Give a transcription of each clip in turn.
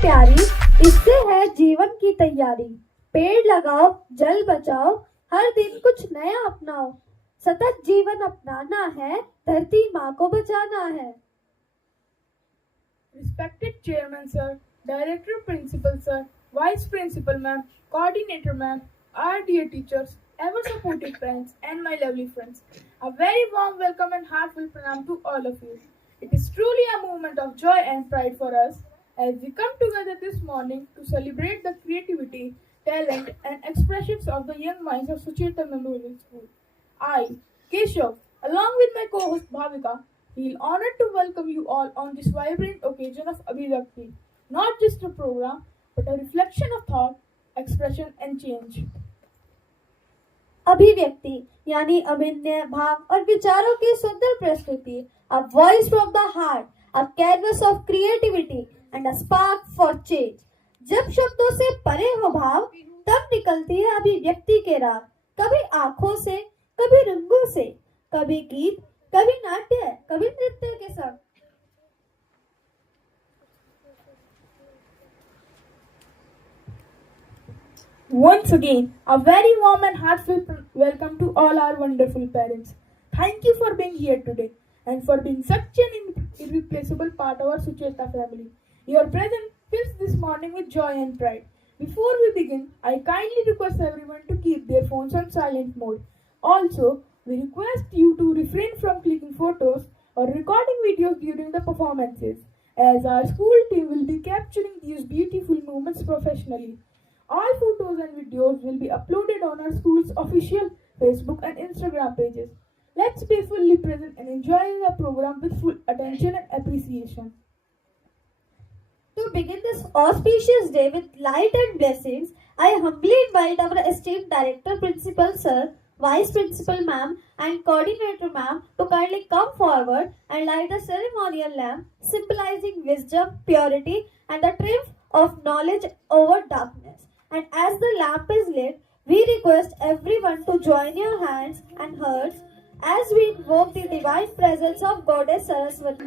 प्यारी, इससे है जीवन की तैयारी। पेड़ लगाओ, जल बचाओ, हर दिन कुछ नया अपनाओ। सतत जीवन अपनाना है, धरती माँ को बचाना है। Respected Chairman Sir, Director Principal Sir, Vice Principal Ma'am, Coordinator Ma'am, our dear teachers, ever supportive parents, and my lovely friends. A very warm welcome and heartfelt pranam to all of you. It is truly a moment of joy and pride for us as we come together this morning to celebrate the creativity, talent, and expressions of the young minds of Sucheta Memorial School. I, Keshav, along with my co-host Bhavika, feel honored to welcome you all on this vibrant occasion of Abhivakti, not just a program, but a reflection of thought, expression, and change. अभिव्यक्ति यानी अभिनय, भाव और विचारों की सुंदर प्रस्तुति। A voice from the heart, a canvas of creativity and a spark for change. जब शब्दों से परे हो भाव, तब निकलती है अभिव्यक्ति के राह। कभी आंखों से, कभी रंगों से, कभी गीत, कभी नाट्य, कभी नृत्य के संग। Once again, a very warm and heartfelt welcome to all our wonderful parents. Thank you for being here today and for being such an irreplaceable part of our Sucheta family. Your presence fills this morning with joy and pride. Before we begin, I kindly request everyone to keep their phones on silent mode. Also, we request you to refrain from clicking photos or recording videos during the performances, as our school team will be capturing these beautiful moments professionally. All photos and videos will be uploaded on our school's official Facebook and Instagram pages. Let's be fully present and enjoy the program with full attention and appreciation. To begin this auspicious day with light and blessings, I humbly invite our esteemed Director Principal Sir, Vice Principal Ma'am and Coordinator Ma'am to kindly come forward and light a ceremonial lamp symbolizing wisdom, purity and the triumph of knowledge over darkness. And as the lamp is lit, we request everyone to join your hands and hearts as we invoke the divine presence of Goddess Saraswati.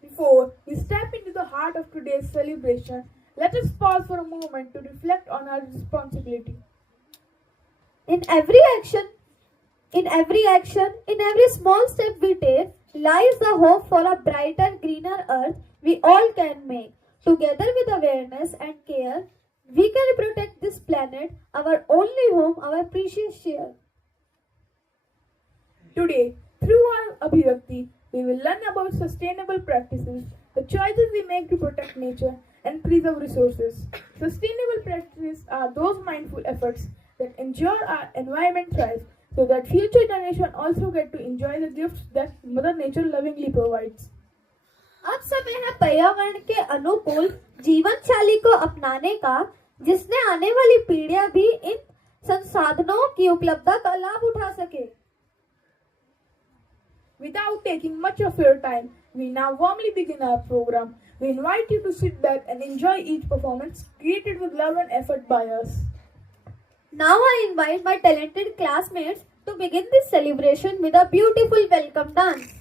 Before we step into the heart of today's celebration, let us pause for a moment to reflect on our responsibility. In every action, in every small step we take, lies the hope for a brighter, greener earth we all can make. Together with awareness and care, we can protect this planet, our only home, our precious share. Today, through our Abhivakti, we will learn about sustainable practices, the choices we make to protect nature and preserve resources. Sustainable practices are those mindful efforts that ensure our environment thrives so that future generations also get to enjoy the gifts that Mother Nature lovingly provides. अब समय है पर्यावरण के अनुकूल जीवन शैली को अपनाने का, जिसने आने वाली पीढ़ियां भी इन संसाधनों की उपलब्धता का लाभ उठा सके। Without taking much of your time, we now warmly begin our program. We invite you to sit back and enjoy each performance created with love and effort by us. Now I invite my talented classmates to begin this celebration with a beautiful welcome dance.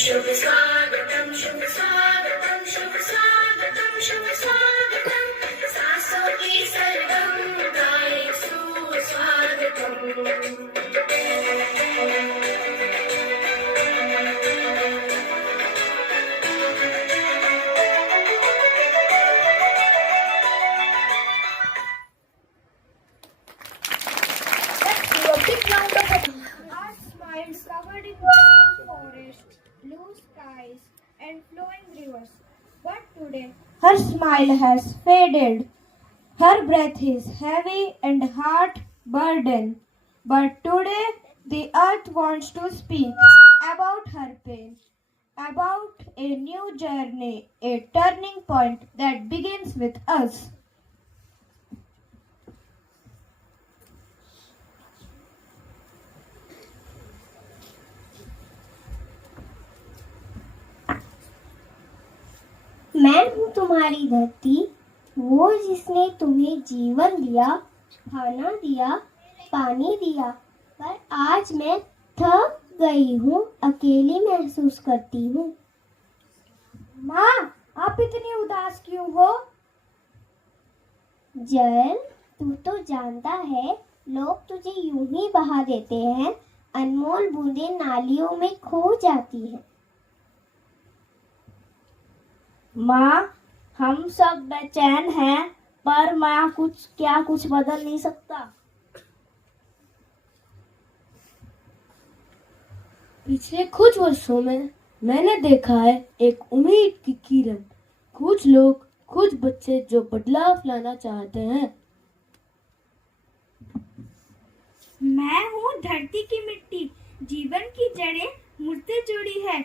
शुभ स्वागतम शुभ स्वागतम शुभ स्वागतम शुभ स्वागतम सासों की सरगम गाए सुस्वागतम Let's give a big round of applause. Our smiles covered in green forests, blue skies, and flowing rivers. But today, her smile has faded. Her breath is heavy and heart burdened. But today, the earth wants to speak about her pain, about a new journey, a turning point that begins with us. मैं हूँ तुम्हारी धरती, वो जिसने तुम्हें जीवन दिया, खाना दिया, पानी दिया। पर आज मैं थक गई हूँ, अकेली महसूस करती हूँ। माँ, आप इतनी उदास क्यों हो? जल, तू तो जानता है, लोग तुझे यूं ही बहा देते हैं। अनमोल बूंदें नालियों में खो जाती हैं। माँ, हम सब बेचैन हैं, पर मैं कुछ बदल नहीं सकता। पिछले कुछ वर्षों में मैंने देखा है एक उम्मीद की किरण। कुछ लोग, कुछ बच्चे जो बदलाव लाना चाहते हैं। मैं हूँ धरती की मिट्टी, जीवन की जड़ें मुझसे जुड़ी है,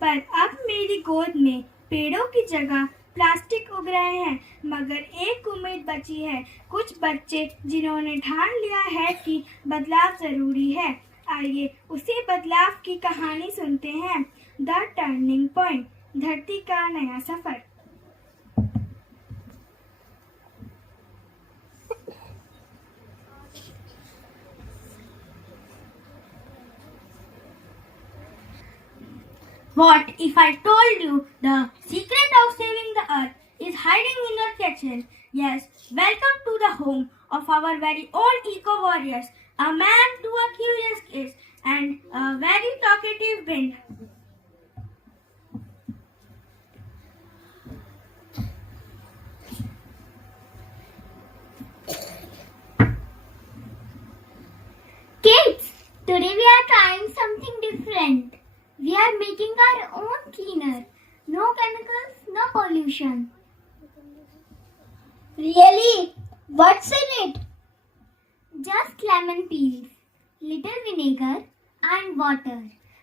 पर अब मेरी गोद में पेड़ों की जगह प्लास्टिक उग रहे हैं। मगर एक उम्मीद बची है, कुछ बच्चे जिन्होंने ठान लिया है कि बदलाव जरूरी है। आइए उसी बदलाव की कहानी सुनते हैं। द टर्निंग पॉइंट, धरती का नया सफर। What if I told you the secret of saving the earth is hiding in your kitchen? Yes, welcome to the home of our very own eco warriors, a man, two curious kids, and a very talkative wind. Kids, today we are trying something different. We are making our own cleaner. No chemicals, no pollution. Really? What's in it? Just lemon peels, little vinegar and water.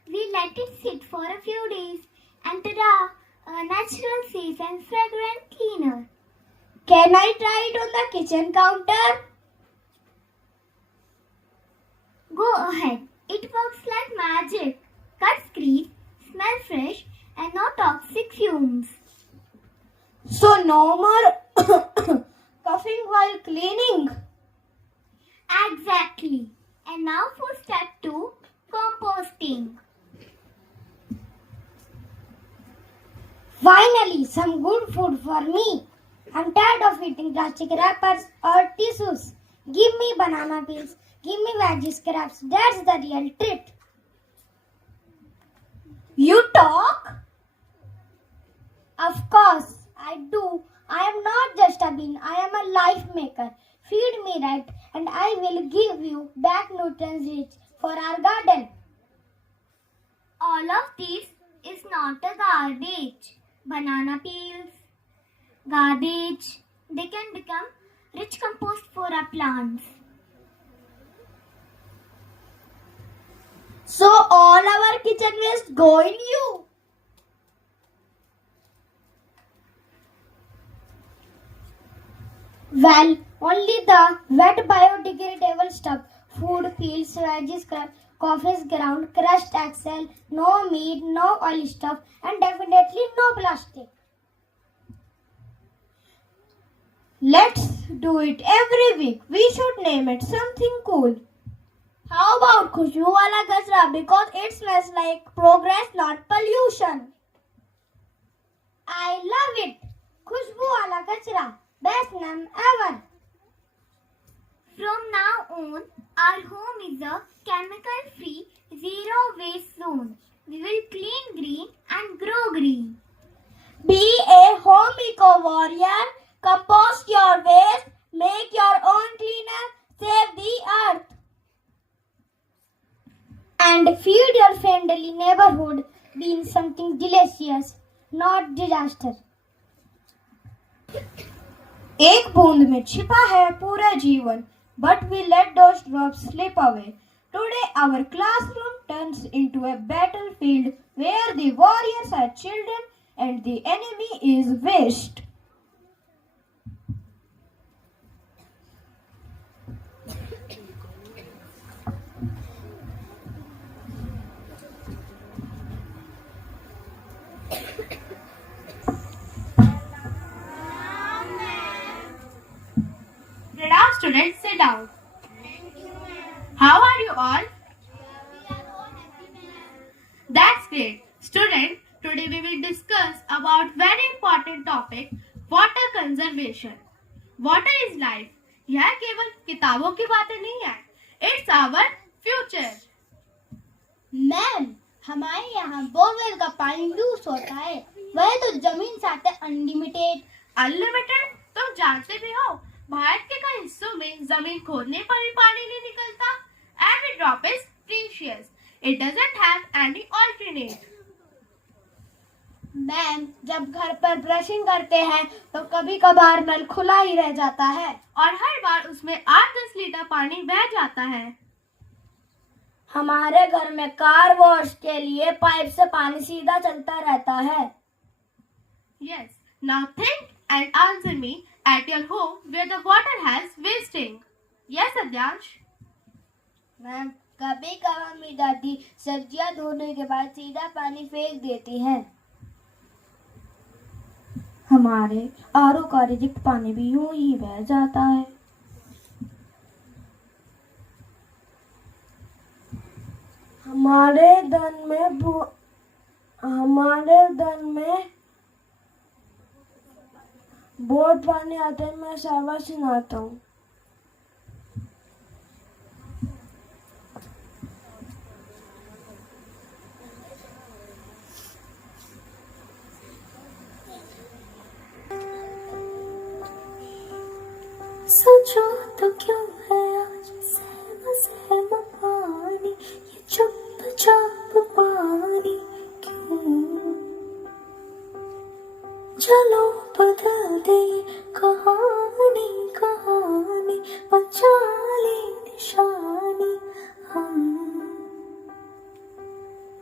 We let it sit for a few days and ta-da! A natural, safe and fragrant cleaner. Can I try it on the kitchen counter? Go ahead. It works like magic. Cuts crisp, smell fresh and no toxic fumes. So no more coughing while cleaning. Exactly. And now for step 2, composting. Finally, some good food for me. I'm tired of eating plastic wrappers or tissues. Give me banana peels. Give me veggie scraps. That's the real treat. You talk? Of course, I do. I am not just a bean. I am a life maker. Feed me right, and I will give you back nutrients rich for our garden. All of this is not a garbage. Banana peels, garbage, they can become rich compost for our plants. So all our kitchen waste go in you. Well, only the wet biodegradable stuff. Food peels, veggie scrap, coffee ground, crushed axle, no meat, no oil stuff, and definitely no plastic. Let's do it every week. We should name it something cool. How about खुशबू वाला कचरा? Because it smells like progress, not pollution. I love it. खुशबू वाला कचरा. Best name ever. From now on, our home is a chemical-free, zero-waste zone. We will clean green and grow green. Be a home eco warrior. Compost your waste. Make your own cleaner. Save the earth. And feed your friendly neighborhood. Being something delicious, not disaster. एक बूंद में छिपा है पूरा जीवन, but we let those drops slip away. Today our classroom turns into a battlefield where the warriors are children and the enemy is waste. Now students, sit down. How are you all? That's great. Student, today we will discuss about very important topic, water conservation. Water is life. यह केवल किताबों की बातें नहीं है. It's our future. Ma'am, हमारे यहाँ borewell का पानी लूज होता है. वह तो जमीन से आता है अनलिमिटेड. Unlimited? तुम जानते भी हो भारत के कई हिस्सों में जमीन खोदने पर भी पानी नहीं निकलता. Every drop is precious. It doesn't have any alternate. Ma'am, जब घर पर ब्रशिंग करते हैं तो कभी कभार नल खुला ही रह जाता है और हर बार उसमें 8-10 लीटर पानी बह जाता है. हमारे घर में कार वॉश के लिए पाइप से पानी सीधा चलता रहता है. Yes. Now think and answer me at your home where the water has wasting. Yes, Adyansh. Ma'am, कभी कभार मेरी दादी सब्जियां धोने के बाद सीधा पानी फेंक देती है. हमारे आरओ का रिजेक्ट पानी भी यूं ही बह जाता है. हमारे दन में बहुत पानी आता है. मैं शाबाश सुनाता हूँ. सोचो तो क्यों है आज सहम पानी, ये चुपचाप पानी क्यों? चलो बदल दे कहानी कहानी, बचा ले निशानी हम.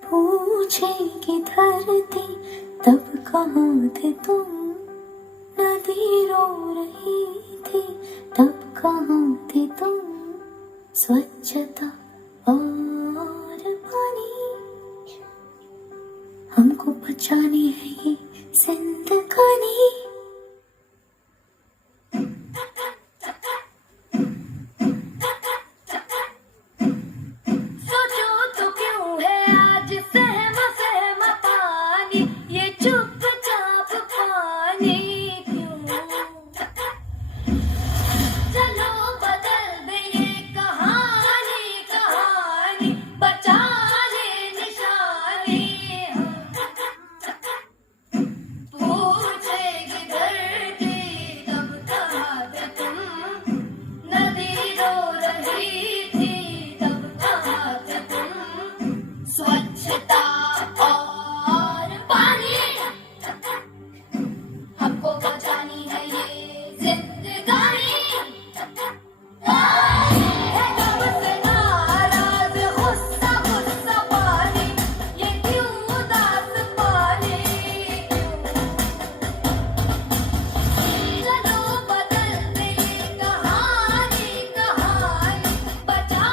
पूछेगी धरती तब कहाँ थे तुम, नदी रो रही थी तब कहाँ थे तुम. स्वच्छता और पानी हमको बचानी है ये जिंदगानी. सोचो तो क्यों है आज सहम पानी, ये चुपचाप पानी क्यों? चलो बदल दे ये कहानी कहानी, बचा ले निशानी हम. पूछेगी धरती तब कहाँ थे तुम, नदी रो रही थी तब कहाँ थे तुम. स्वच्छता और पानी हमको बचानी है ये जिंदगानी. है कब से नाराज गुस्सा गुस्सा पानी, ये क्यों उदास पानी क्यों? चलो बदल दे ये कहानी कहानी, बचा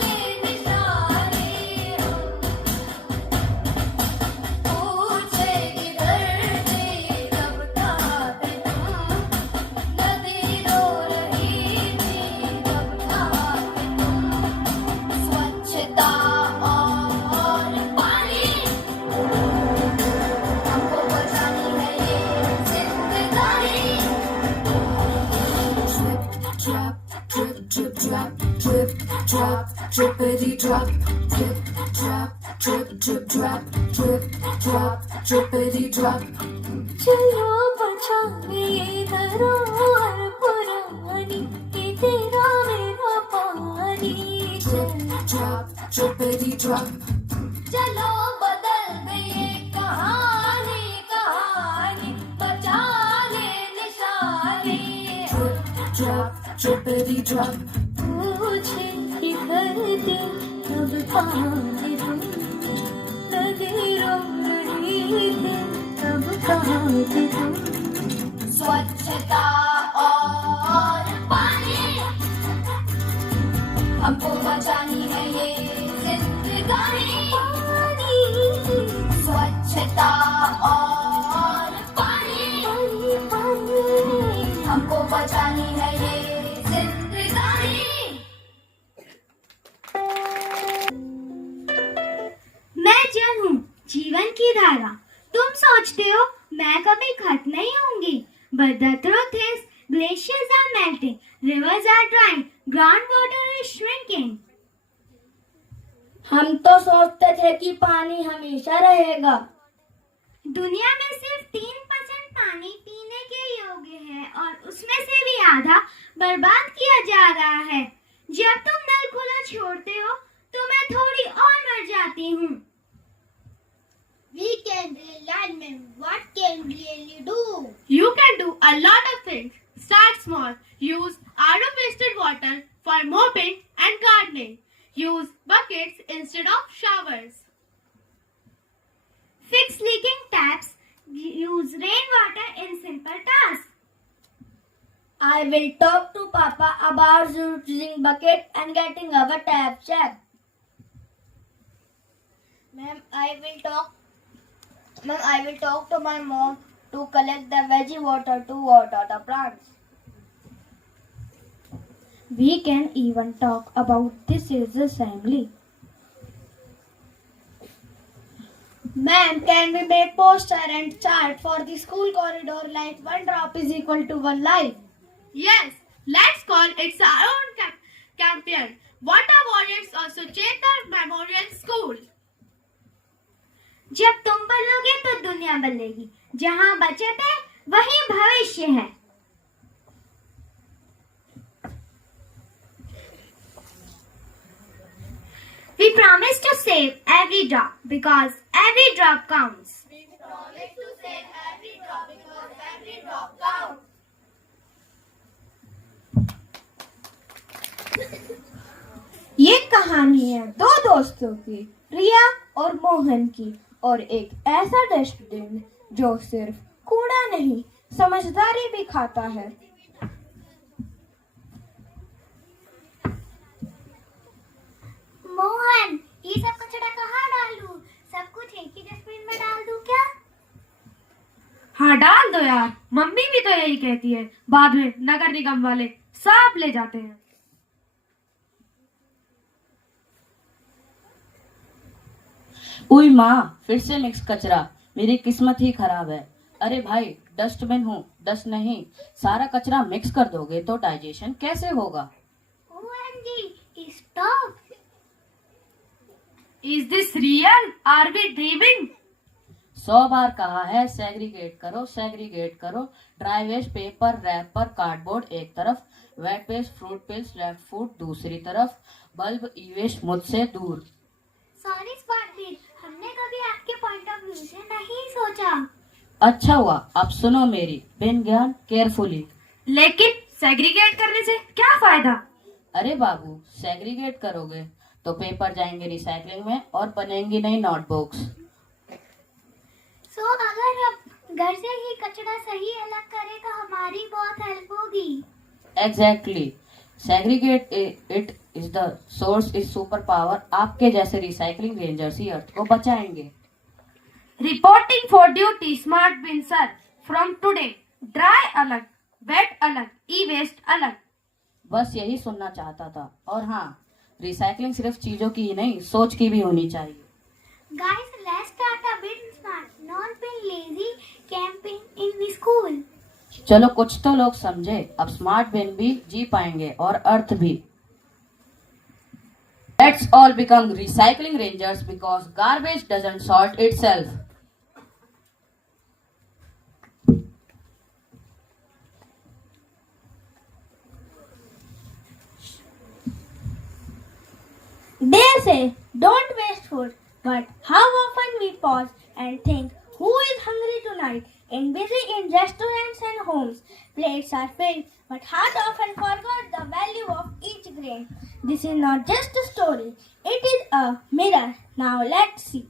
ले निशानी हम. drop, drip, drop, drip, drip, drop, drip, drop, drippity drop. चलो बचावे ये धरोहर पुरानी, ये तेरा मेरा पानी. Drip, drop, drippity drop. चलो बदल दे ये कहानी, कहानी बचा ले निशानी. Drip, drop, drippity drop. पूछे कि धरती अब कहाँ थी तुम, नदी रो रही थी तब कहाँ थी तुम. स्वच्छता और पानी हमको बचानी है ये जिंदगानी. स्वच्छता और पानी हमको बचानी है ये जिंदगानी. मैं जल हूँ, जीवन की धारा. तुम सोचते हो मैं कभी खत्म नहीं होंगी, but the truth is glaciers are melting, rivers are drying, groundwater is shrinking. हम तो सोचते थे कि पानी हमेशा रहेगा. दुनिया में सिर्फ 3% पानी पीने के योग्य है और उसमें से भी आधा बर्बाद किया जा रहा है. जब तुम नल खुला छोड़ते हो तो मैं थोड़ी और मर जाती हूँ. We can realize, ma'am, what can really do? You can do a lot of things. Start small. Use RO wasted water for mopping and gardening. Use buckets instead of showers. Fix leaking taps. Use rainwater in simple tasks. I will talk to Papa about using bucket and getting our tap checked. Ma'am, I will talk to my mom to collect the veggie water to water the plants. We can even talk about this as a family. Ma'am, can we make poster and chart for the school corridor like one drop is equal to one life? Yes, let's call it our own campaign. Water Warriors of Sucheta Memorial School. जब तुम बदलोगे तो दुनिया बदलेगी. जहाँ बचत है वही भविष्य है. We promise to save every drop because every drop counts. We promise to save every drop because every drop counts. ये कहानी है दो दोस्तों की, रिया और मोहन की, और एक ऐसा डस्टबिन जो सिर्फ कूड़ा नहीं समझदारी भी खाता है. मोहन, ये सब कचरा कहाँ डालूं? सब कुछ एक ही डस्टबिन में डाल दूं क्या? हाँ डाल दो यार, मम्मी भी तो यही कहती है. बाद में नगर निगम वाले सब ले जाते हैं. उई माँ, फिर से मिक्स कचरा. मेरी किस्मत ही खराब है. अरे भाई, डस्टबिन हूँ, डस्ट नहीं. सारा कचरा मिक्स कर दोगे तो डाइजेशन कैसे होगा? OMG, stop. Is this real? Are we dreaming? 100 बार कहा है सेग्रीगेट करो, सेग्रीगेट करो. Dry waste paper, wrapper, cardboard एक तरफ, wet waste fruit peels, left food दूसरी तरफ, बल्ब ई वेस्ट मुझसे दूर. सॉरी स्पॉटलीड, हमने कभी आपके पॉइंट ऑफ व्यू से नहीं सोचा. अच्छा हुआ, अब सुनो मेरी बिन ज्ञान केयरफुली. लेकिन सेग्रीगेट करने से क्या फायदा? अरे बाबू, सेग्रीगेट करोगे तो पेपर जाएंगे रिसाइकलिंग में और बनेंगी नई नोटबुक्स. सो अगर हम घर से ही कचरा सही अलग करें तो हमारी बहुत हेल्प होगी. Exactly. Segregate it is the source is super power. आपके जैसे रिसाइकलिंग रेंजर्स ही अर्थ को बचाएंगे. Reporting for duty smart bin sir. From today dry अलग, वेट अलग, ई वेस्ट अलग. बस यही सुनना चाहता था. और हाँ, रिसाइकलिंग सिर्फ चीजों की ही नहीं, सोच की भी होनी चाहिए. Guys, let's start a bin smart, not being lazy campaign in the school. चलो कुछ तो लोग समझे. अब स्मार्ट बिन भी जी पाएंगे और अर्थ भी. Let's all become recycling rangers because garbage doesn't sort itself. They say, don't waste food. But how often we pause and think, who is hungry tonight? In restaurants and homes, plates are filled, but heart often forgot the value of each grain. This is not just a story, it is a mirror. Now let's see.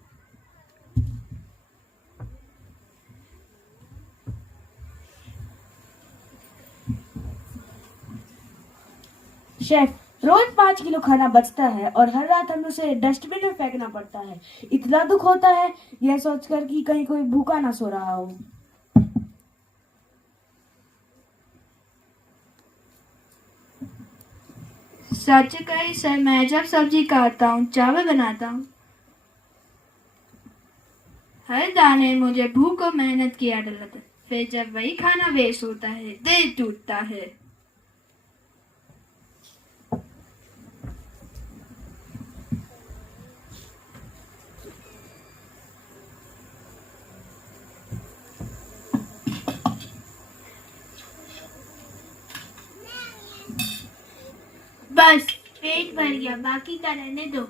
Chef, रोज 5 kilo खाना बचता है और हर रात हमें उसे dustbin में फेंकना पड़ता है। इतना दुख होता है यह सोचकर कि कहीं कोई भूखा ना सो रहा हो। सच कही सर, मैं जब सब्जी काटता हूँ, चावल बनाता हूँ, हर दाने मुझे भूख और मेहनत की याद दिलाता है। फिर जब वही खाना वेस्ट होता है, दिल टूटता है। बस पेट भर गया, बाकी का रहने दो।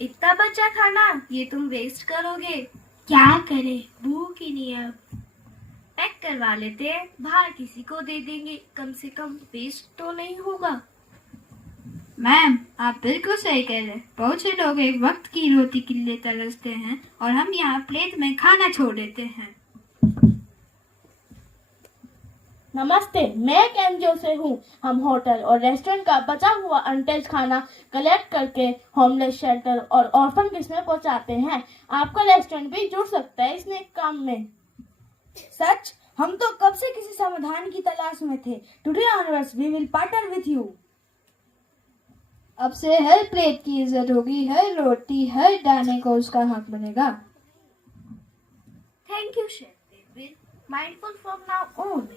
इतना बचा खाना ये तुम वेस्ट करोगे? क्या करे, भूख ही नहीं है। अब पैक करवा लेते हैं, बाहर किसी को दे देंगे, कम से कम वेस्ट तो नहीं होगा। मैम, आप बिल्कुल सही कह रहे हैं। बहुत से लोग एक वक्त की रोटी के लिए तरसते हैं और हम यहाँ प्लेट में खाना छोड़ देते हैं। नमस्ते, मैं कैंजो से हूँ। हम होटल और रेस्टोरेंट का बचा हुआ अनटच्ड खाना कलेक्ट करके होमलेस शेल्टर और ऑर्फन किड्स में पहुँचाते हैं। आपका रेस्टोरेंट भी जुड़ सकता है इस काम में। सच, हम तो कब से किसी समाधान की तलाश में थे। Today onwards we will partner with you. अब से हर प्लेट की इज्जत होगी, हर रोटी, हर दाने को उसका हक बनेगा। Thank you chef, we will mindful from now on.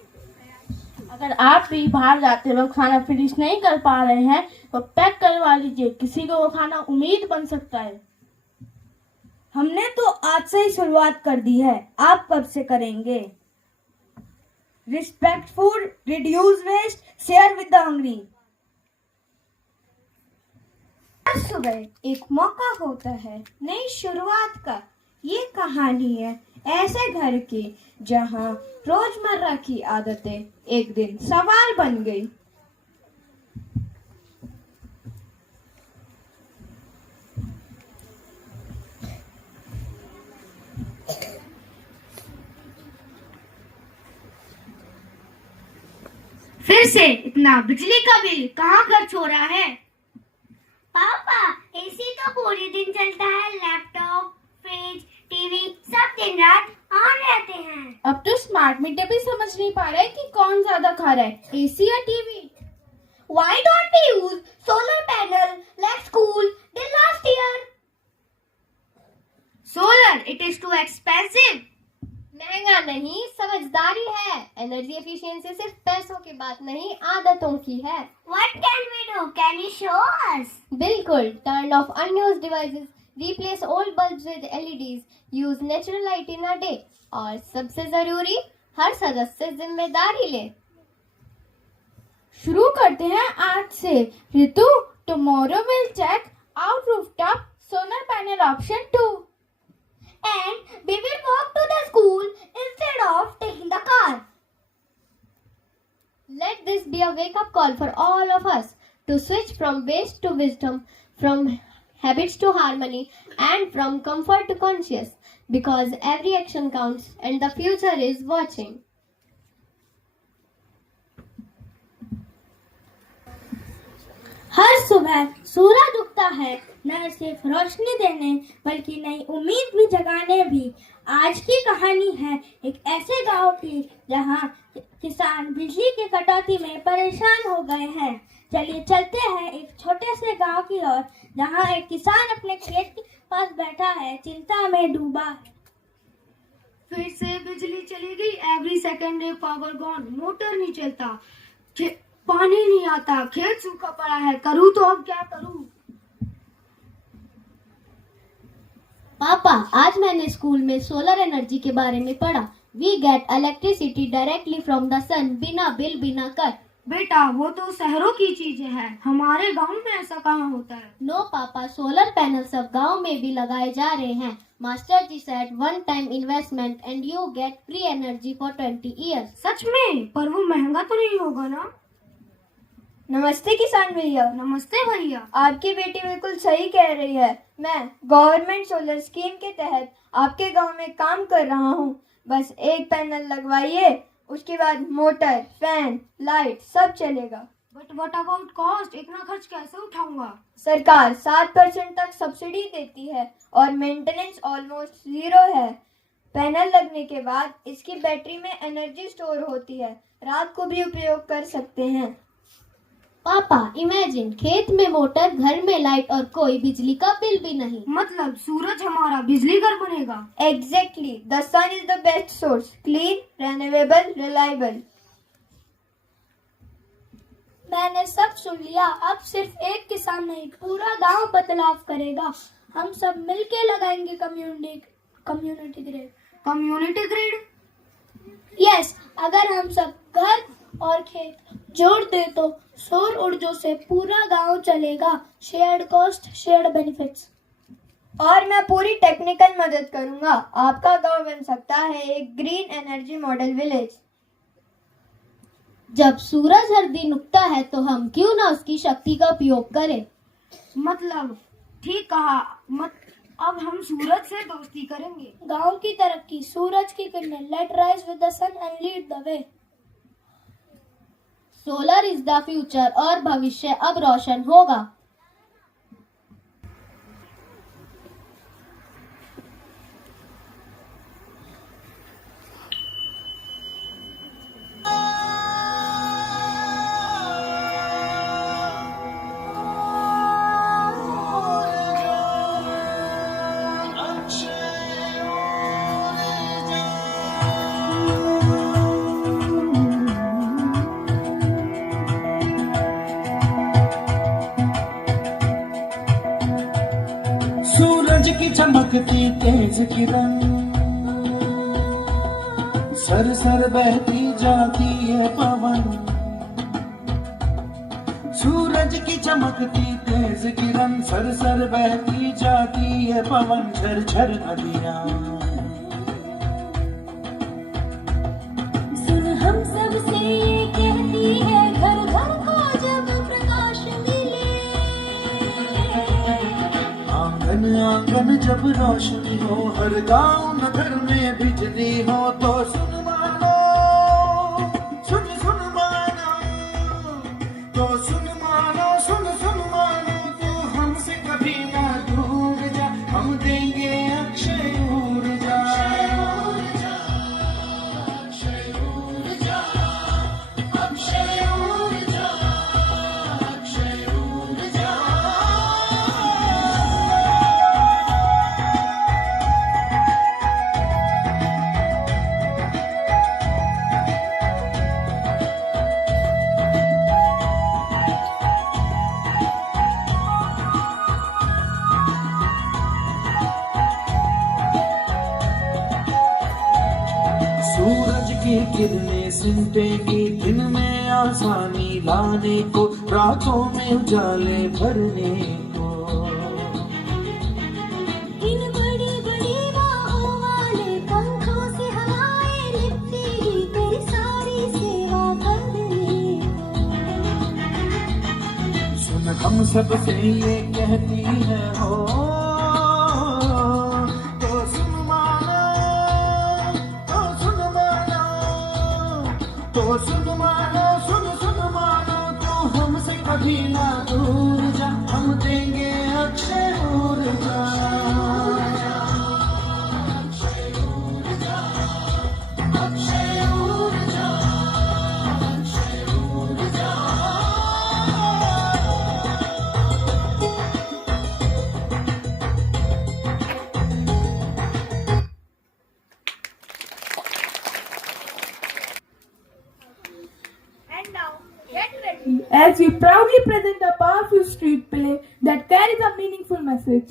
अगर आप भी बाहर जाते वक्त खाना फिनिश नहीं कर पा रहे हैं तो पैक करवा लीजिए, किसी को वो खाना उम्मीद बन सकता है। हमने तो आज से ही शुरुआत कर दी है, आप कब से करेंगे? Respect food, reduce waste, share with the hungry. हर सुबह एक मौका होता है नई शुरुआत का। ये कहानी है ऐसे घर की जहां रोजमर्रा की आदतें एक दिन सवाल बन गई। फिर से इतना बिजली का बिल कहाँ खर्च हो रहा है? पापा, एसी तो पूरे दिन चलता है। लैपटॉप, फ्रिज, टीवी सब दिन रात ऑन रहते हैं। अब तो स्मार्ट मीटर भी समझ नहीं पा रहे कि कौन ज्यादा खा रहा है, एसी या TV. Why don't we use solar panel like school did last year? Solar, it is too expensive. महंगा नहीं, समझदारी है। एनर्जी एफिशिएंसी सिर्फ पैसों की बात नहीं, आदतों की है। What can we do? Can you show us? बिल्कुल, turn off unused devices, replace old bulbs with LEDs, use natural light in a day, और सबसे जरूरी, हर सदस्य जिम्मेदारी ले। शुरू करते हैं आज से। ऋतु, tomorrow we'll check out rooftop solar panel option 2. And we will walk to the school instead of taking the car. Let this be a wake-up call for all of us to switch from waste to wisdom, from habits to harmony, and from comfort to conscious, because every action counts and the future is watching. हर सुबह सूरज उगता है, न सिर्फ रोशनी देने बल्कि नई उम्मीद भी जगाने भी। आज की कहानी है एक ऐसे गांव की जहां किसान बिजली की कटौती में परेशान हो गए हैं। चलिए चलते हैं एक छोटे से गांव की ओर जहां एक किसान अपने खेत के पास बैठा है, चिंता में डूबा है। फिर से बिजली चली गई। Every second power gone. Motor नहीं चलता, पानी नहीं आता, खेत सूखा पड़ा है। करूँ तो अब क्या करूँ? पापा, आज मैंने स्कूल में सोलर एनर्जी के बारे में पढ़ा। We get electricity directly from the sun, बिना बिल बिना कर। बेटा वो तो शहरों की चीजें हैं, हमारे गांव में ऐसा कहाँ होता है। नो पापा, सोलर पैनल सब गांव में भी लगाए जा रहे हैं। Master ji said one time investment and you get free energy for 20 years। सच में? पर वो महंगा तो नहीं होगा ना? नमस्ते किसान भैया। नमस्ते भैया। आपकी बेटी बिल्कुल सही कह रही है। मैं गवर्नमेंट सोलर स्कीम के तहत आपके गांव में काम कर रहा हूं। बस एक पैनल लगवाइए, उसके बाद मोटर, फैन, लाइट सब चलेगा। But what about cost? इतना खर्च कैसे उठाऊंगा? सरकार 7% तक सब्सिडी देती है और मेंटेनेंस ऑलमोस्ट 0 है। पैनल लगने के बाद इसकी बैटरी में एनर्जी स्टोर होती है, रात को भी उपयोग कर सकते हैं। पापा, इमेजिन खेत में मोटर, घर में लाइट और कोई बिजली का बिल भी नहीं। मतलब सूरज हमारा बिजली घर बनेगा। Exactly, the sun is the best source, clean, renewable, reliable। मैंने सब सुन लिया। अब सिर्फ एक किसान नहीं, पूरा गांव बदलाव करेगा। हम सब मिलके लगाएंगे community grid. Community grid? Yes, अगर हम सब घर और खेत जोड़ दे तो सौर ऊर्जा से पूरा गांव चलेगा। Shared cost, shared benefits. और मैं पूरी टेक्निकल मदद करूंगा। आपका गांव बन सकता है एक ग्रीन एनर्जी मॉडल विलेज। जब सूरज हर दिन उगता है तो हम क्यों ना उसकी शक्ति का उपयोग करें। मतलब ठीक कहा। अब हम सूरज से दोस्ती करेंगे। गांव की तरक्की, सूरज की किरणें। Let rise with the sun and lead the way. Solar is the future और भविष्य अब रोशन होगा। सूरज की चमकती तेज किरण सर सर बहती जाती है पवन। सूरज की चमकती तेज किरण सर सर बहती जाती है पवन। झर झर नदियां सुन हम सब से ये कहती है, घर घर को जब प्रकाश मिले। आंगन आंगन जब रोशनी हो, हर गांव नगर में बिजली हो, तो सुन मानो, सुन सुन मानो, तो सुन मानो, सुन सुन मानो, तू हमसे कभी ना दूर जा, हम देंगे अक्षय ऊर्जा। अक्षय ऊर्जा, अक्षय ऊर्जा, अक्षय ऊर्जा। सूरज की किरणें सिमटेंगी दिन में आसानी लाने को, रातों में उजाले भरने को। इन बड़ी बड़ी बाहों वाले पंखों से हवाएं लिपटेगी, तेरी सारी सेवा करने को। सुन हम सब से ये कहती है हो, तो सुन मानो, तो सुन मानो, तो सुन मानो, सुन सुन मानो, तो हमसे कभी ना दूर जा, हम देंगे अक्षय ऊर्जा। अक्षय ऊर्जा, अक्षय ऊर्जा, अक्षय ऊर्जा। And now, get ready. As we proudly present a powerful street play that carries a meaningful message.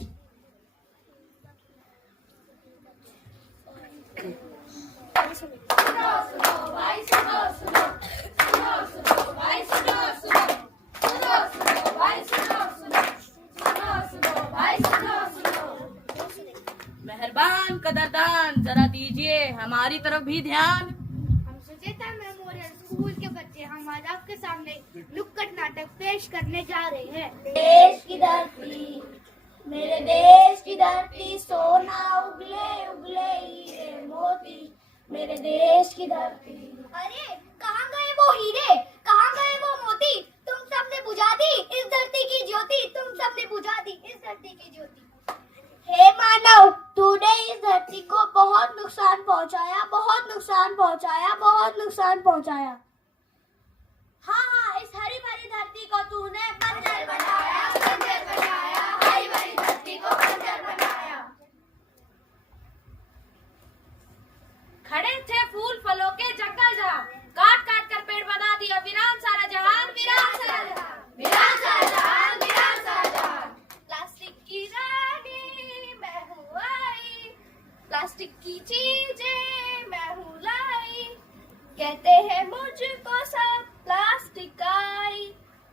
मेहरबान कदरदान, जरा दीजिए हमारी तरफ भी ध्यान। हम सुचेता मेमोरियल स्कूल के बच्चे हम आज आपके सामने नुक्कड़ नाटक पेश करने जा रहे हैं। देश की धरती, मेरे देश की धरती, सोना उगले उगले हीरे मोती, मेरे देश की धरती। अरे कहाँ गए वो हीरे, कहाँ गए वो मोती, तुम सबने बुझा दी इस धरती की ज्योति, तुम सबने बुझा दी इस धरती की ज्योति। हे मानव, तूने इस धरती को बहुत नुकसान पहुंचाया, बहुत नुकसान पहुंचाया, बहुत नुकसान पहुंचाया। हाँ, इस हरी भरी धरती को तूने बंजर बनाया, बंजर बनाया, हरी भरी धरती को बंजर बनाया। खड़े थे फूल फलों के जंगल जहाँ, काट काट कर पेड़ बना दिया वीरान सारा जहान, वीरान सारा जहान, वीरान सारा जहान, वीरान सारा जहान। प्लास्टिक की रानी मैं हूँ आई, प्लास्टिक की चीजें मैं हूँ लाई, कहते हैं मुझको सब प्लास्टिक आई,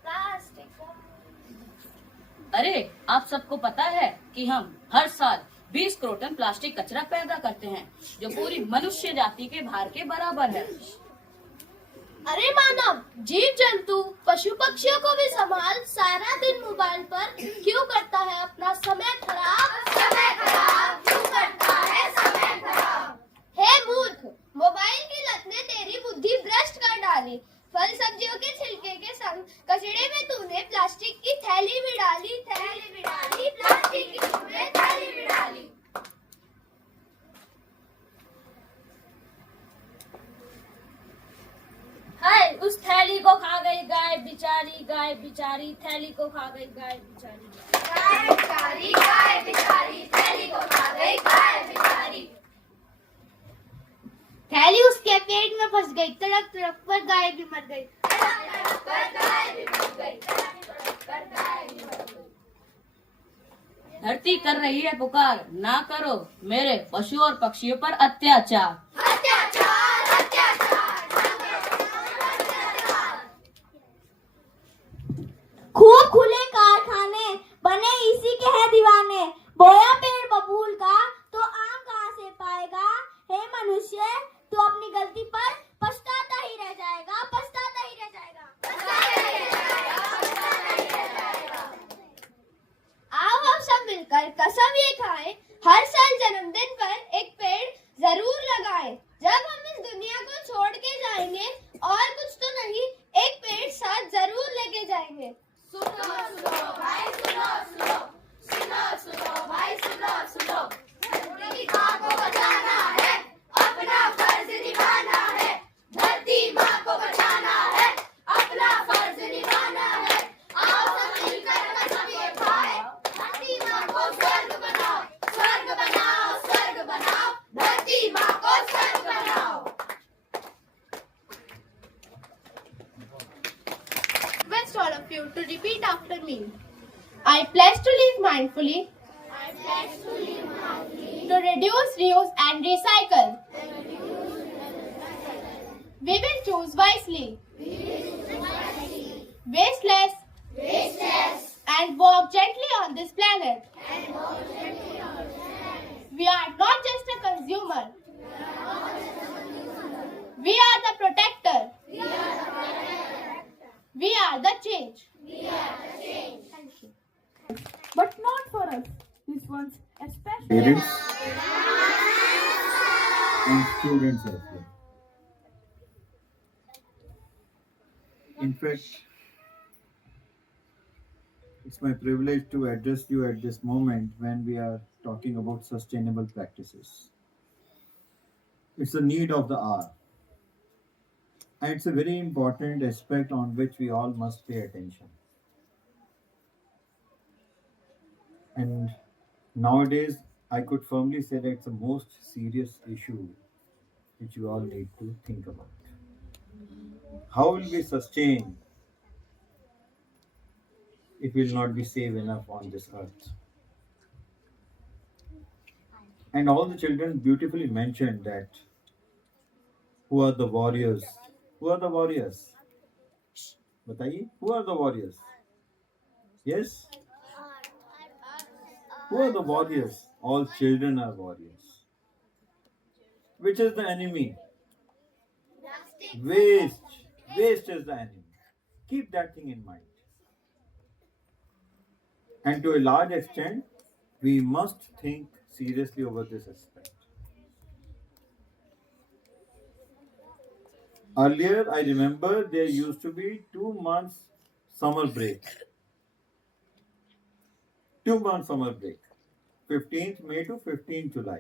प्लास्टिक आई। अरे आप सबको पता है कि हम हर साल 20 करोड़ टन प्लास्टिक कचरा पैदा करते हैं, जो पूरी मनुष्य जाति के भार के बराबर है। अरे मानव, जीव जंतु पशु पक्षियों को भी संभाल, सारा दिन मोबाइल पर क्यों करता है अपना समय खराब, समय खराब क्यों करता है समय खराब। हे मूर्ख, मोबाइल की लत ने तेरी बुद्धि भ्रष्ट कर डाली, फल सब्जियों के छिलके के संग कचड़े में तूने प्लास्टिक की थैली भी डाली, थैली भी डाली, प्लास्टिक की तूने थैली भी डाली। हाय उस थैली को खा गई गाय बिचारी, गाय बिचारी थैली को खा गई गाय बिचारी, गाय बिचारी, गाय बिचारी, थैली को खा गई गाय बिचारी। थैली उसके पेट में फंस गई, तड़प तड़प पर गाय भी मर गई, तड़प पर गाय भी मर गई, तड़प तड़प पर गाय भी मर गई। धरती कर रही है पुकार, ना करो मेरे पशु और पक्षियों पर अत्याचार। अत्याचार, अत्याचार, खूब खुले कारखाने बने, इसी के है दीवाने, बोया पेड़ बबूल का तो आम कहाँ से पाएगा। हे मनुष्य, तू अपनी गलती पर पछताता ही रह जाएगा, पछताता ही रह जाएगा, पछताता ही रह जाएगा, पछताता ही रह जाएगा। आओ हम सब मिलकर कसम ये खाएं, हर साल जन्मदिन पर एक पेड़ जरूर लगाएं। जब हम इस दुनिया को छोड़ के जाएंगे और कुछ तो नहीं, एक पेड़ साथ जरूर लेके जाएंगे। सुनो सुनो भाई, सुनो सुनो, सुनो सुनो भाई, सुनो सुनो, धरती माँ को बचाना है, अपना फर्ज निभाना है, धरती माँ को बचाना है, अपना फर्ज निभाना है। आओ सब मिलकर कसम ये खाएं, धरती माँ को स्वर्ग बनाओ, स्वर्ग बनाओ, स्वर्ग बनाओ, धरती माँ को स्वर्ग बनाओ। Request all of you to repeat after me. I pledge to live mindfully, I pledge to live mindfully, to reduce, reuse and recycle. We will choose wisely, waste less, and walk gently on this planet. We are not just a consumer. We are the protector. We are the change. Thank you. But not for us. This one's especially. Parents and students as well. In fact, it's my privilege to address you at this moment when we are talking about sustainable practices. It's a need of the hour. And it's a very important aspect on which we all must pay attention. And nowadays, I could firmly say that it's the most serious issue which you all need to think about. How will we sustain if we will not be safe enough on this earth? And all the children beautifully mentioned that who are the warriors? Who are the warriors? Bataiye, who are the warriors? Yes? Who are the warriors All children are warriors. Which is the enemy? Waste. Waste is the enemy. Keep that thing in mind. And to a large extent, we must think seriously over this aspect. Earlier, I remember there used to be 2 months summer break. 2 months summer break. 15th May to 15th July.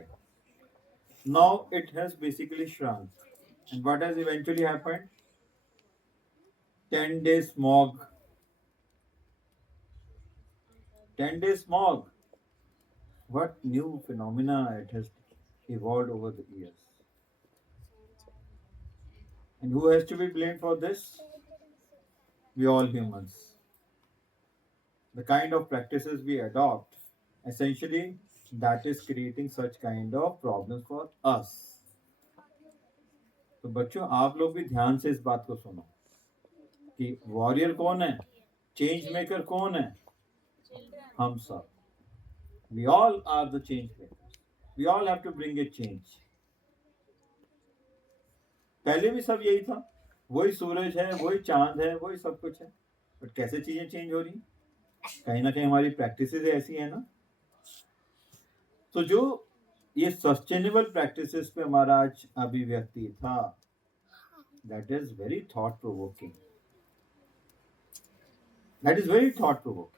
Now it has basically shrunk. And what has eventually happened? 10 days smog. 10 days smog. What new phenomena it has evolved over the years. And who has to be blamed for this? We all humans. The kind of practices we adopt, essentially, that is creating such kind of problems for us. तो बच्चों आप लोग भी ध्यान से इस बात को सुनो कि वॉरियर कौन है, चेंज मेकर कौन है? हम सब. We all are the change makers. We all have to bring a change. पहले भी सब यही था, वही सूरज है, वही चांद है, वही सब कुछ है, बट कैसे चीजें चेंज हो रही? कहीं ना कहीं हमारी प्रैक्टिसेस ऐसी है ना. तो जो ये सस्टेनेबल प्रैक्टिसेस पे हमारा आज अभिव्यक्ति था, that is very thought provoking. That is very thought provoking.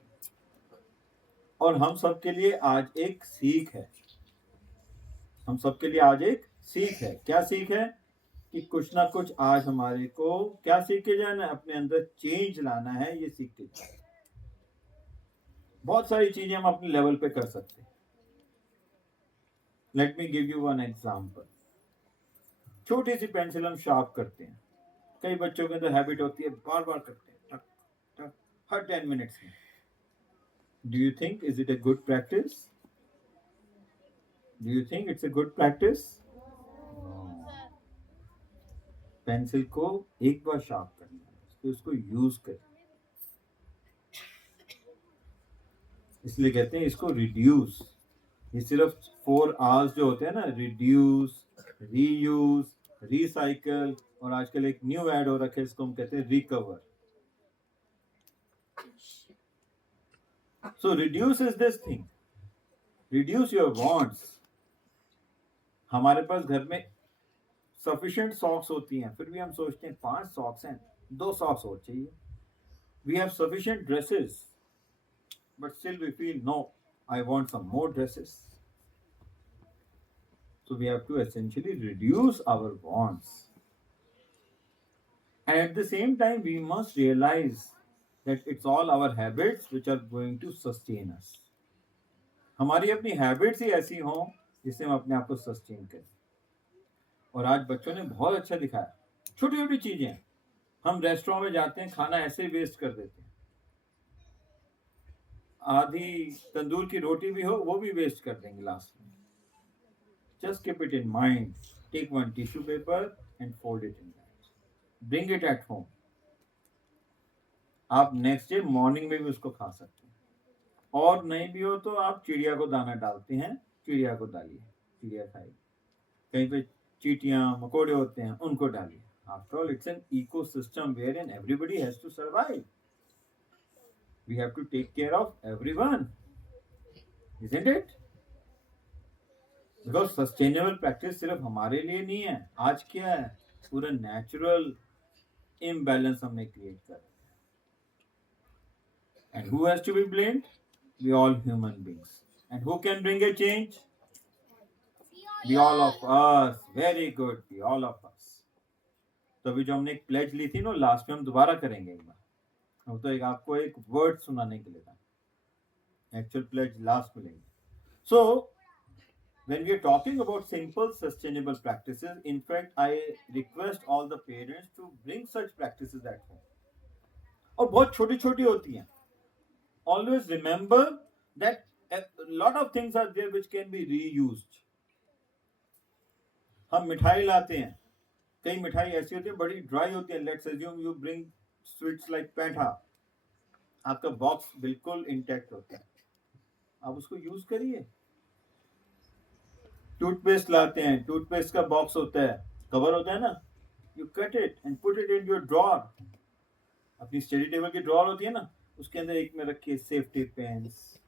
और हम सबके लिए आज एक सीख है. हम सबके लिए आज एक सीख है. क्या सीख है? कि कुछ ना कुछ आज हमारे को क्या सीख के जाना है? अपने अंदर चेंज लाना है. ये सीख के जाना. बहुत सारी चीजें हम अपने लेवल पे कर सकते हैं. Let me give you one example. छोटी सी पेंसिल हम शार्प करते हैं. कई बच्चों के अंदर हैबिट होती है, बार बार करते हैं, टक टक, हर 10 मिनट्स में. Do you think is it a good practice? Do you think it's a good practice? Pencil को एक बार शार्प करना है, तो उसको यूज करें. इसलिए कहते हैं इसको रिड्यूस. ये सिर्फ 4 R's जो होते हैं ना, रिड्यूस, रीयूज, रिसाइकल, और आजकल एक न्यू ऐड हो रखा है, इसको हम कहते हैं recover. So reduce is this thing. Reduce your wants. हमारे पास घर में sufficient socks होती हैं, फिर भी हम सोचते हैं 5 socks हैं, 2 socks और चाहिए. We have sufficient dresses, but still we feel no, I want some more dresses. So we have to essentially reduce our wants. And at the same time, we must realize that it's all our habits which are going to sustain us. हमारी अपनी habits ही ऐसी हों जिससे हम अपने आप को sustain करें. और आज बच्चों ने बहुत अच्छा दिखाया. छोटी छोटी चीजें. हम रेस्टोरेंट में जाते हैं, खाना ऐसे ही वेस्ट कर देते हैं. आधी तंदूर की रोटी भी हो, वो भी वेस्ट कर देंगे लास्ट में. Just keep it in mind. Take one tissue paper and fold it in that. Bring it at home. आप नेक्स्ट डे मॉर्निंग में भी उसको खा सकते हैं. और नहीं भी हो तो आप चिड़िया को दाना डालते हैं, चिड़िया को डालिए, चिड़िया खाएगी. कहीं पे चींटियां मकोड़े होते हैं, उनको डालिए. After all it's an ecosystem where in everybody has to survive. We have to take care of everyone, isn't it? Because sustainable practice सिर्फ हमारे लिए नहीं है. आज क्या है, पूरा नेचुरल इम्बैलेंस हमने क्रिएट कर. And who has to be blamed? We all human beings. And who can bring a change? We all of us. Very good. We all of us. तो अभी जो हमने एक प्लेज ली थी ना, लास्ट में हम दोबारा करेंगे एक बार. अब तो एक आपको एक वर्ड सुनाने के लिए था. एक्चुअल प्लेज लास्ट में लेंगे. So when we are talking about simple sustainable practices, in fact I request all the parents to bring such practices at home. और बहुत छोटी छोटी होती हैं. Always remember that a lot of things are there which can be reused. हम मिठाई लाते हैं, कई मिठाई ऐसी होती है बड़ी ड्राई होती है. Let's assume you bring sweets like पेठा. आपका बॉक्स बिल्कुल इंटैक्ट होता है, आप उसको यूज करिए. टूथपेस्ट लाते हैं, टूथपेस्ट का बॉक्स होता है, कवर होता है ना, you cut it and put it in your drawer. अपनी स्टडी टेबल की ड्रॉर होती है ना, उसके अंदर एक में रखिए सेफ्टी पेन्स.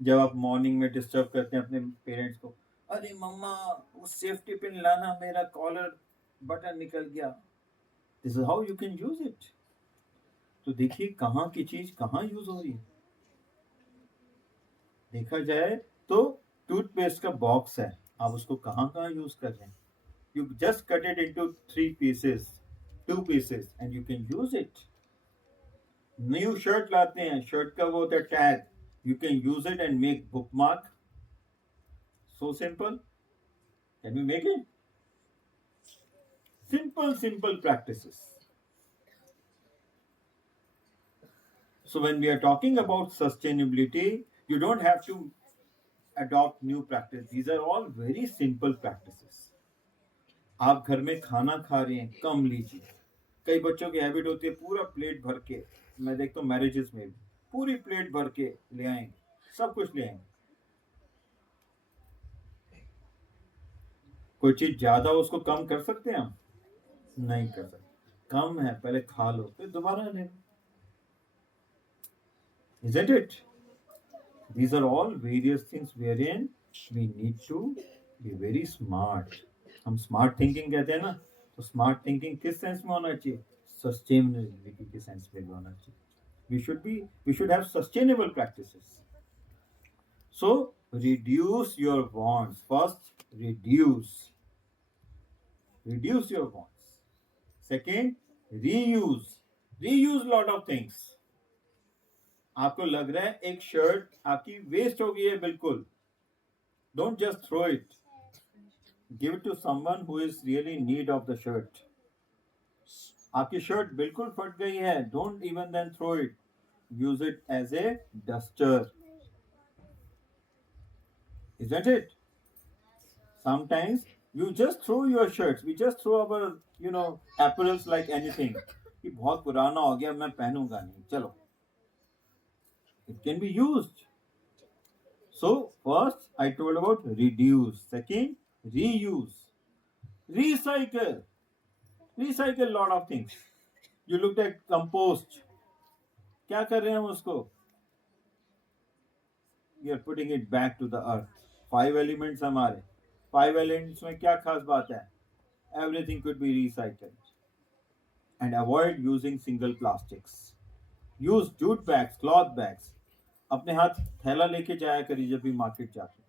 जब आप मॉर्निंग में डिस्टर्ब करते हैं अपने पेरेंट्स को, अरे मम्मा वो सेफ्टी पिन लाना, मेरा कॉलर बटन निकल गया. This is how you can use it. तो देखिए कहाँ की चीज कहाँ यूज हो रही है. देखा जाए तो टूथपेस्ट का बॉक्स है, आप उसको कहाँ कहाँ यूज कर रहे हैं. You just cut it into 3 pieces, 2 pieces and you can use it. New shirt लाते हैं, शर्ट का वो होता है tag, you can use it and make bookmark. So simple. Can we make it? Simple practices. So when we are talking about sustainability, you don't have to adopt new practice. These are all very simple practices. आप घर में खाना खा रहे हैं, कम लीजिए. कई बच्चों की हैबिट होती है पूरा प्लेट भर के, मैं देखता हूँ मैरिजेस में भी पूरी प्लेट भर के ले आएंगे, सब कुछ ले आएंगे. कोई चीज ज्यादा उसको कम कर सकते हैं हम? नहीं कर सकते. कम है, पहले खा लो फिर दोबारा ले. Isn't it? These are all various things wherein we need to be very smart. हम स्मार्ट थिंकिंग कहते हैं ना, तो स्मार्ट थिंकिंग किस सेंस में होना चाहिए? सस्टेनेबिलिटी के सेंस में भी होना चाहिए. We should have sustainable practices. So reduce your wants. First, reduce your wants. Second, reuse lot of things. आपको लग रहा है एक शर्ट आपकी वेस्ट हो गई है, बिल्कुल, don't just throw it. Give it to someone who is really in need of the shirt. आपकी शर्ट बिल्कुल फट गई है, don't even then throw it. Use it as a duster. Isn't it? Sometimes you just throw your shirts. We just throw our, apparels like anything. कि बहुत पुराना हो गया, मैं पहनूंगा नहीं, चलो. It can be used. So first I told about reduce. Second, reuse. Recycle lot of things. You looked at compost. क्या कर रहे हैं हम उसको? We are putting it back to the earth. 5 elements हमारे. 5 elements में क्या खास बात है? Everything could be recycled. And avoid using single plastics. Use jute bags, cloth bags. अपने हाथ थैला लेके जाया करिए जब भी मार्केट जाते हैं.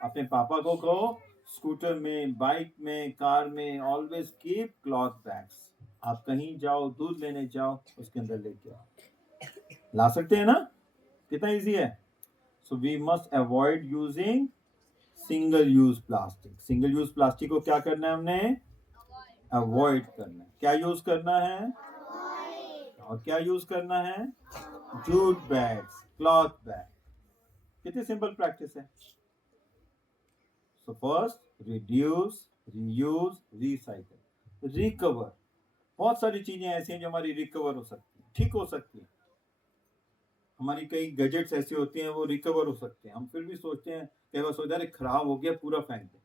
अपने पापा को कहो, स्कूटर में, बाइक में, कार में, ऑलवेज कीप क्लॉथ बैग्स. आप कहीं जाओ, दूध लेने जाओ, उसके अंदर लेके आओ. ला सकते हैं ना? कितना इजी है. So we must avoid using single-use plastic. Single-use plastic को क्या करना है हमने? Avoid करना है. क्या यूज करना है? और क्या यूज करना है? Jute bags, cloth bag. कितनी सिंपल प्रैक्टिस है. So first, reduce, reuse, recycle, recover. बहुत सारी चीजें ऐसी हैं जो हमारी रिकवर हो सकती हैं, ठीक हो सकती हैं. हमारी कई गैजेट्स ऐसी होती हैं वो रिकवर हो सकते हैं. हम फिर भी सोचते हैं, कई बार सोचते हैं खराब हो गया, पूरा फेंक दे.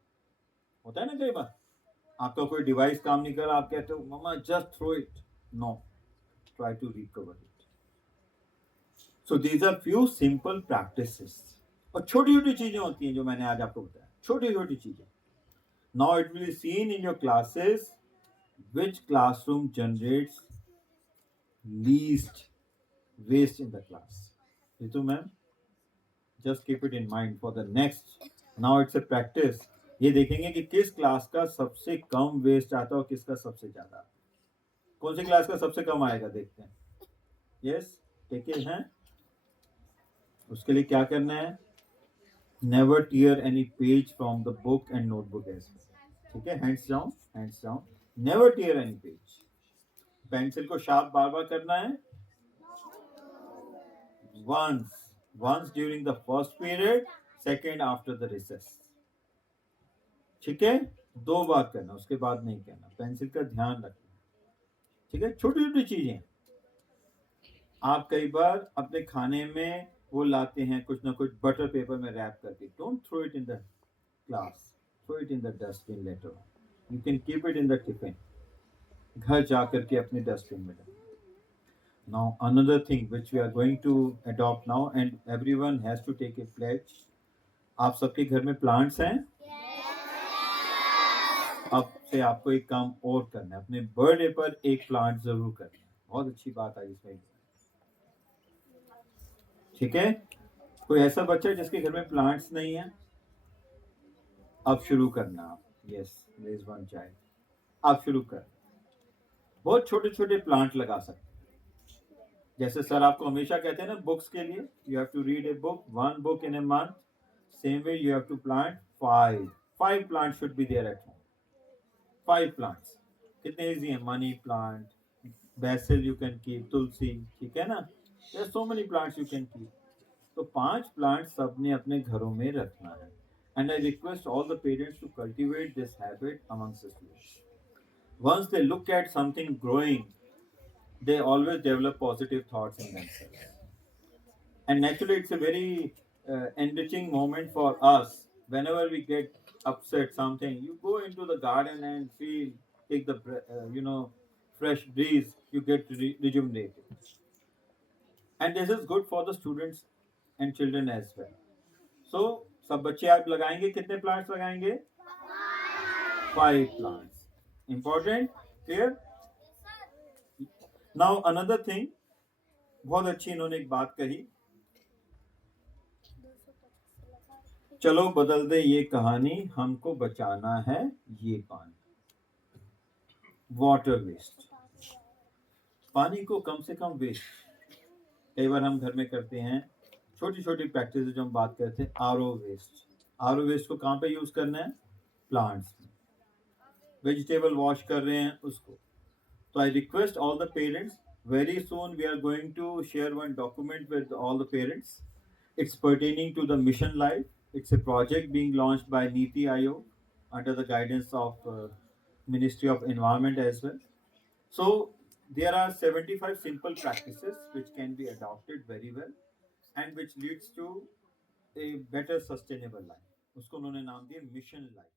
होता है ना कई बार. आपका कोई डिवाइस काम नहीं कर रहा, आप कहते हो मम्मा just throw it. No, try to recover it. So these are few simple practices. और छोटी छोटी चीजें होती हैं जो मैंने आज आपको बताया, छोटी छोटी चीजें. Now it will be seen in your classes which classroom generates least waste in the class. Ritu ma'am, just keep it in mind for the next. Now it's a practice. ये देखेंगे कि किस क्लास का सबसे कम waste आता है और किसका सबसे ज्यादा. कौन सी क्लास का सबसे कम आएगा देखते हैं. यस, टेक इट है. उसके लिए क्या करना है? Never tear any page from the book and notebook edge. ठीक है, hands down, hands down. Never tear any page. Pencil को शार्प बार बार करना है. Once during the first period, second after the recess. ठीक है, 2 बार करना, उसके बाद नहीं करना. पेंसिल का ध्यान रखना. ठीक है, छोटी छोटी चीजें. आप कई बार अपने खाने में वो लाते हैं कुछ ना कुछ बटर पेपर में रैप करके. Don't throw it in the class, throw it in the dustbin later on. You can keep it in the tiffin. घर जा करके अपने डस्टबिन में डालो. Now another thing which we are going to adopt now, and everyone has to take a pledge. आप सबके घर में प्लांट्स हैं? अब से आपको एक काम और करना है, अपने बर्थडे पर एक प्लांट जरूर करना है. बहुत अच्छी बात आई इसमें. ठीक है? कोई ऐसा बच्चा जिसके घर में प्लांट्स नहीं है? अब शुरू करना आप. Yes, there is one child. आप शुरू कर. बहुत छोटे छोटे प्लांट लगा सकते हैं. जैसे सर आपको हमेशा कहते हैं ना बुक्स के लिए, you have to read a book, one book in a month. Same way you have to plant 5 plants should be there at home. 5 plants. कितने इजी है? Money plant, basil you can keep, तुलसी. ठीक है ना? there are so many plants you can keep. तो 5 plants सबने अपने घरों में रखना है. And I request all the parents to cultivate this habit amongst the students. Once they look at something growing, they always develop positive thoughts in themselves. And naturally, it's a very enriching moment for us. Whenever we get upset something, you go into the garden and feel, take the fresh breeze, you get rejuvenated. And this is good for the students and children as well. So सब बच्चे आप लगाएंगे, कितने plants लगाएंगे? 5 plants. Important? Clear? Now another thing, बहुत अच्छी इन्होंने एक बात कही. चलो बदल दे ये कहानी, हमको बचाना है ये पानी. Water waste. पानी को कम से कम वेस्ट. कई बार हम घर में करते हैं छोटी छोटी प्रैक्टिस जो हम बात करते हैं. आरओ वेस्ट को कहाँ पे यूज करना है? प्लांट्स में. वेजिटेबल वॉश कर रहे हैं उसको. तो I request all the parents, very soon we are going to share one document with all the parents. It's pertaining to the mission life. It's a project being launched by Niti Aayog under the guidance of Ministry of Environment as well. So there are 75 simple practices which can be adopted very well and which leads to a better sustainable life. उसको उन्होंने नाम दिया mission life.